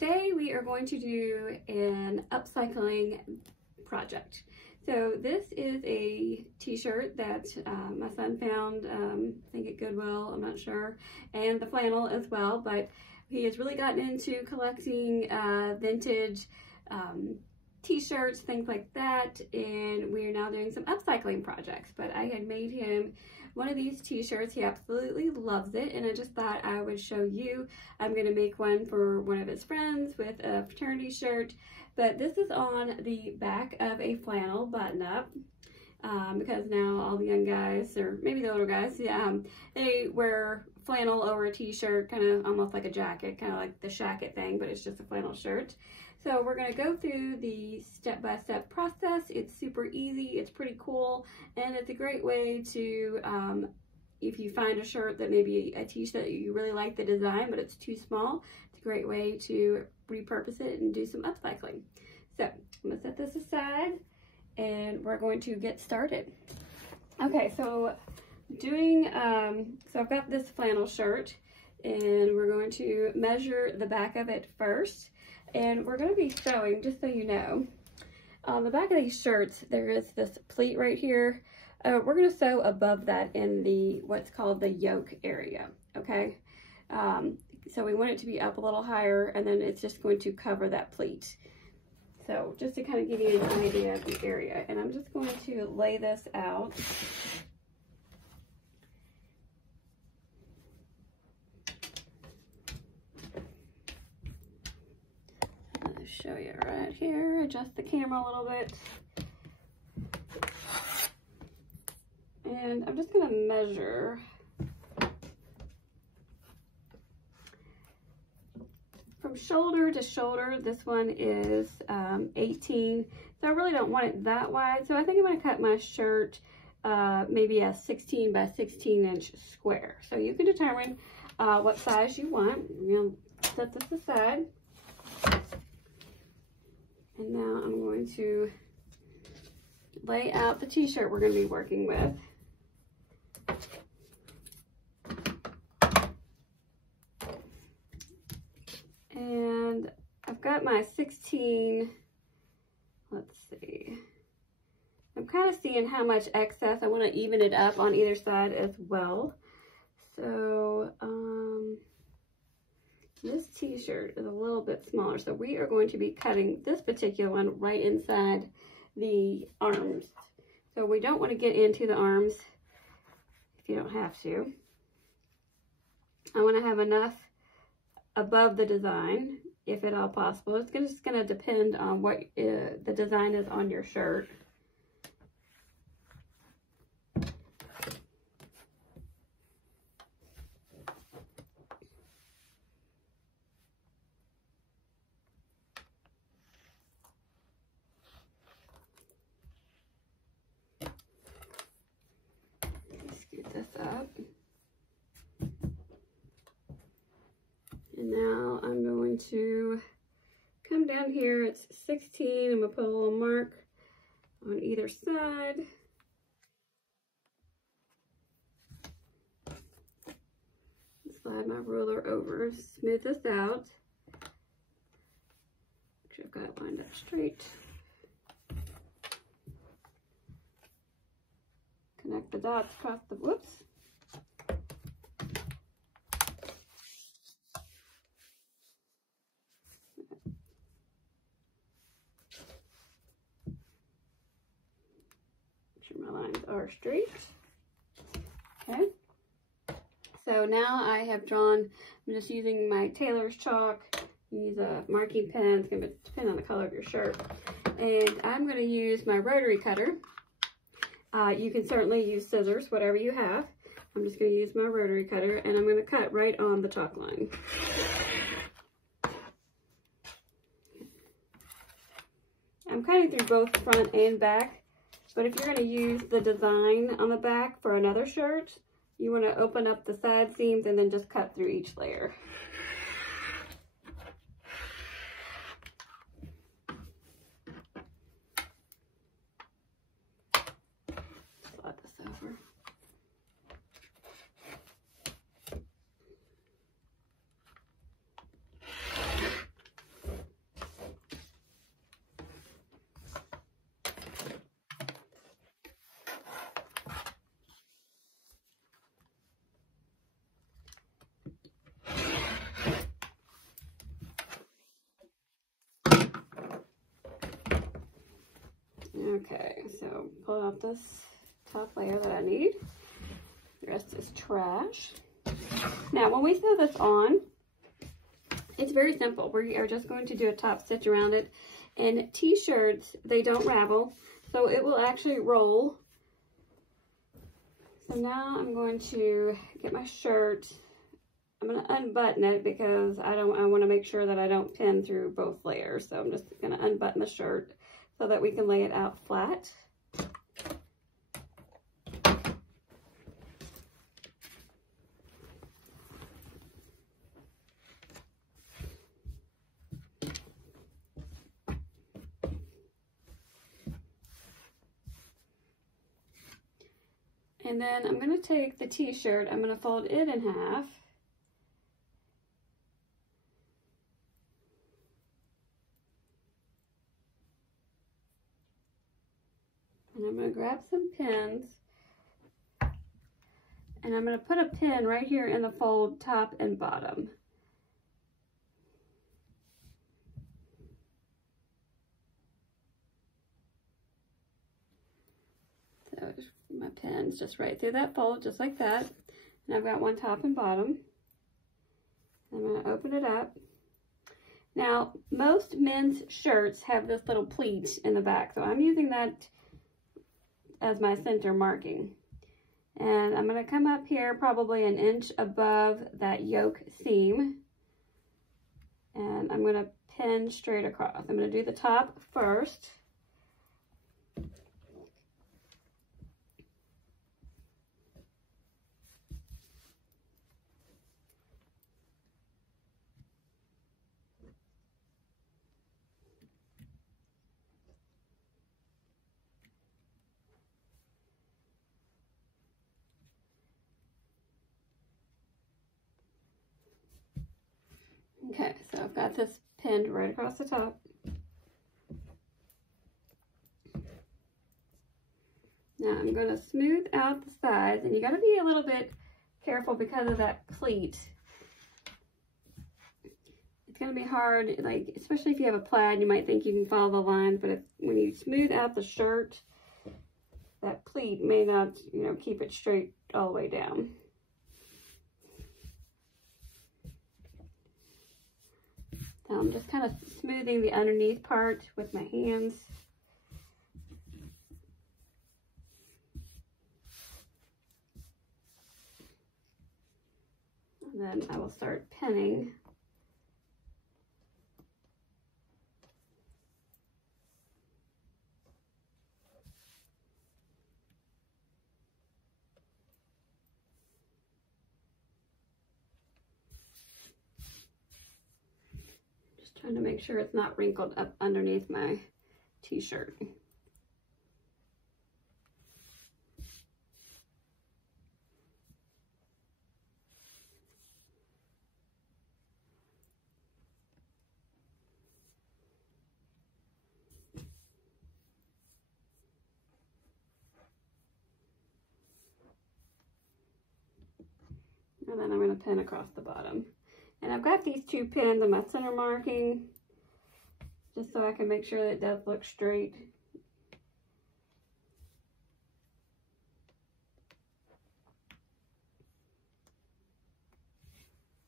today we are going to do an upcycling project. So this is a t-shirt that my son found, I think at Goodwill, I'm not sure, and the flannel as well, but he has really gotten into collecting vintage t-shirts, things like that, and we are now doing some upcycling projects. But I had made him one of these t-shirts. He absolutely loves it, and I just thought I would show you. I'm going to make one for one of his friends with a fraternity shirt, but this is on the back of a flannel button-up because now all the young guys, or maybe the older guys, they wear flannel over a t-shirt, kind of almost like a jacket, kind of like the shacket thing, but it's just a flannel shirt. So we're going to go through the step-by-step process. It's super easy, it's pretty cool, and it's a great way to, if you find a shirt that maybe a t-shirt that you really like the design, but it's too small, it's a great way to repurpose it and do some upcycling. So I'm going to set this aside, and we're going to get started. Okay, so so I've got this flannel shirt, and we're going to measure the back of it first. And we're going to be sewing, just so you know, on the back of these shirts, there is this pleat right here. We're going to sew above that in the, what's called the yoke area, okay? So we want it to be up a little higher, and then it's just going to cover that pleat. So just to kind of give you an idea of the area, and I'm just going to lay this out. Show you right here, adjust the camera a little bit, and I'm just going to measure from shoulder to shoulder. This one is 18, so I really don't want it that wide, so I think I'm going to cut my shirt maybe a 16 by 16 inch square. So you can determine what size you want. We're going to set this aside. And now I'm going to lay out the t-shirt we're going to be working with. And I've got my 16, let's see. I'm kind of seeing how much excess. I want to even it up on either side as well. So, this t-shirt is a little bit smaller, so we are going to be cutting this particular one right inside the arms. So we don't want to get into the arms if you don't have to. I want to have enough above the design, if at all possible. It's just going to depend on what the design is on your shirt. This up, and now I'm going to come down here. It's 16. I'm gonna put a little mark on either side. Slide my ruler over, smooth this out. Make sure I've got it lined up straight. Connect the dots across the, whoops. Make sure my lines are straight. Okay. So now I have drawn, I'm just using my tailor's chalk. Use a marking pen, it's going to depend on the color of your shirt. And I'm going to use my rotary cutter. You can certainly use scissors, whatever you have. I'm just going to use my rotary cutter, and I'm going to cut right on the chalk line. I'm cutting through both front and back, but if you're going to use the design on the back for another shirt, you want to open up the side seams and then just cut through each layer. Slide this over. Okay, so pull out this top layer that I need. The rest is trash. Now, when we sew this on, it's very simple. We are just going to do a top stitch around it. And t-shirts, they don't ravel, so it will actually roll. So now I'm going to get my shirt. I'm going to unbutton it because I want to make sure that I don't pin through both layers. So I'm just going to unbutton the shirt so that we can lay it out flat. And then I'm going to take the t-shirt, I'm going to fold it in half. And I'm going to grab some pins. And I'm going to put a pin right here in the fold, top and bottom. So just my pin's just right through that fold, just like that. And I've got one top and bottom. I'm going to open it up. Now, most men's shirts have this little pleat in the back, so I'm using that as my center marking. And I'm going to come up here probably an inch above that yoke seam. And I'm going to pin straight across. I'm going to do the top first. Okay, so I've got this pinned right across the top. Now I'm going to smooth out the sides, and you got to be a little bit careful because of that pleat. It's going to be hard, like especially if you have a plaid, you might think you can follow the lines, but when you smooth out the shirt, that pleat may not, keep it straight all the way down. I'm just kind of smoothing the underneath part with my hands. And then I will start pinning. Trying to make sure it's not wrinkled up underneath my t-shirt. And then I'm going to pin across the bottom. And I've got these two pins on my center marking, just so I can make sure that it does look straight.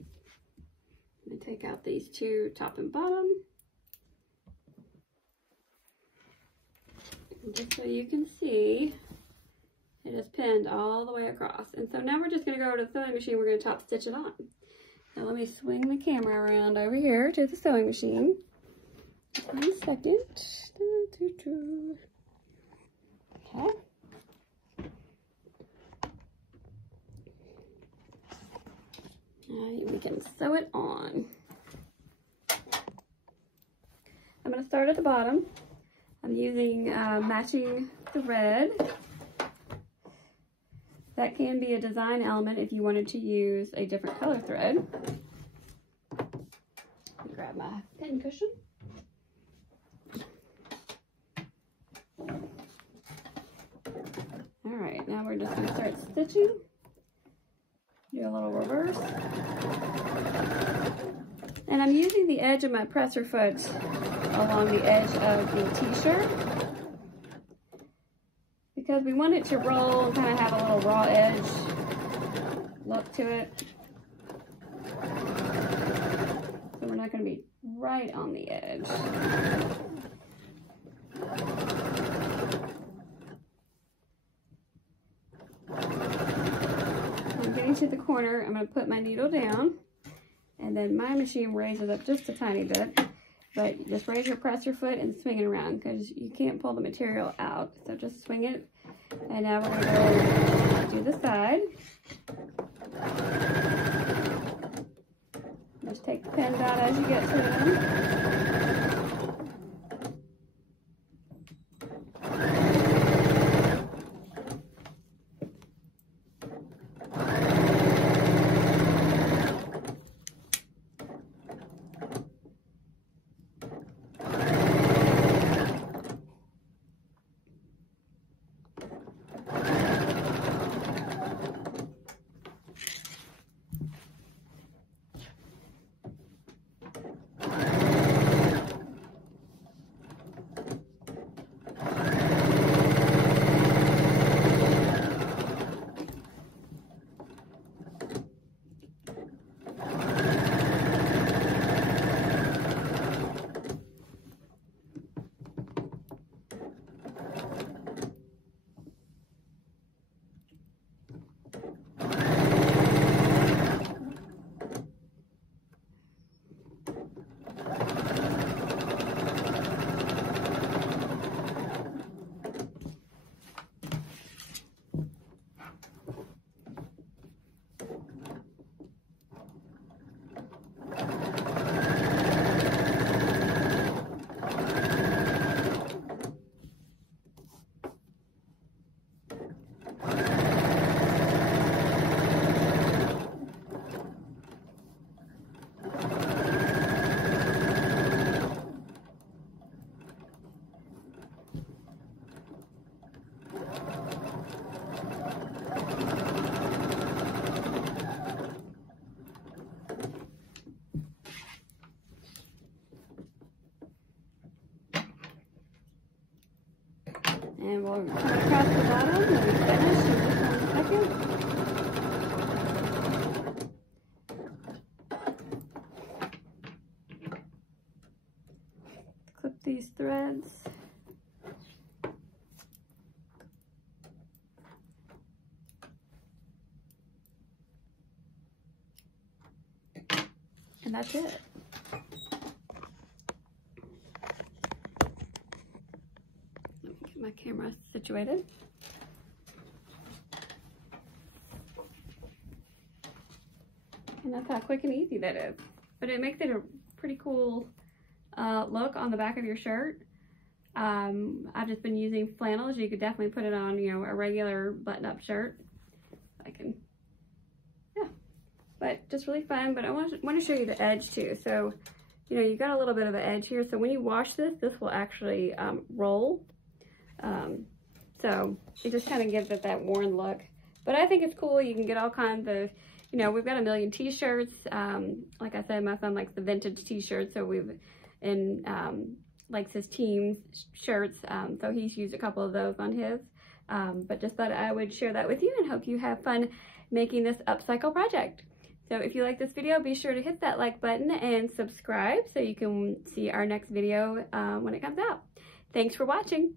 I'm going to take out these two, top and bottom. And just so you can see, it is pinned all the way across. And so now we're just going to go to the sewing machine, we're going to top stitch it on. Now let me swing the camera around over here to the sewing machine. 1 second. Okay. Now we can sew it on. I'm going to start at the bottom. I'm using matching thread. That can be a design element if you wanted to use a different color thread. Grab my pin cushion. All right, now we're just going to start stitching. Do a little reverse. And I'm using the edge of my presser foot along the edge of the t-shirt. because we want it to roll and kind of have a little raw edge look to it. So we're not going to be right on the edge. I'm getting to the corner. I'm going to put my needle down, and then my machine raises up just a tiny bit. But just raise your presser foot and swing it around because you can't pull the material out. So just swing it. And now we're going to go do the side. Just take the pins out as you get to them. And we'll come across the bottom and we finish in just 1 second. Clip these threads. And that's it. My camera situated. And that's how quick and easy that is. But it makes it a pretty cool look on the back of your shirt. I've just been using flannels. You could definitely put it on, you know, a regular button-up shirt. Yeah. But just really fun. But I want to show you the edge too. So, you know, you got a little bit of an edge here. So when you wash this, this will actually roll. So it just kind of gives it that worn look. But I think it's cool. You can get all kinds of, you know, we've got a million t-shirts. Like I said, my son likes the vintage t-shirts. So likes his team shirts. So he's used a couple of those on his. But just thought I would share that with you and hope you have fun making this upcycle project. So if you like this video, be sure to hit that like button and subscribe so you can see our next video when it comes out. Thanks for watching.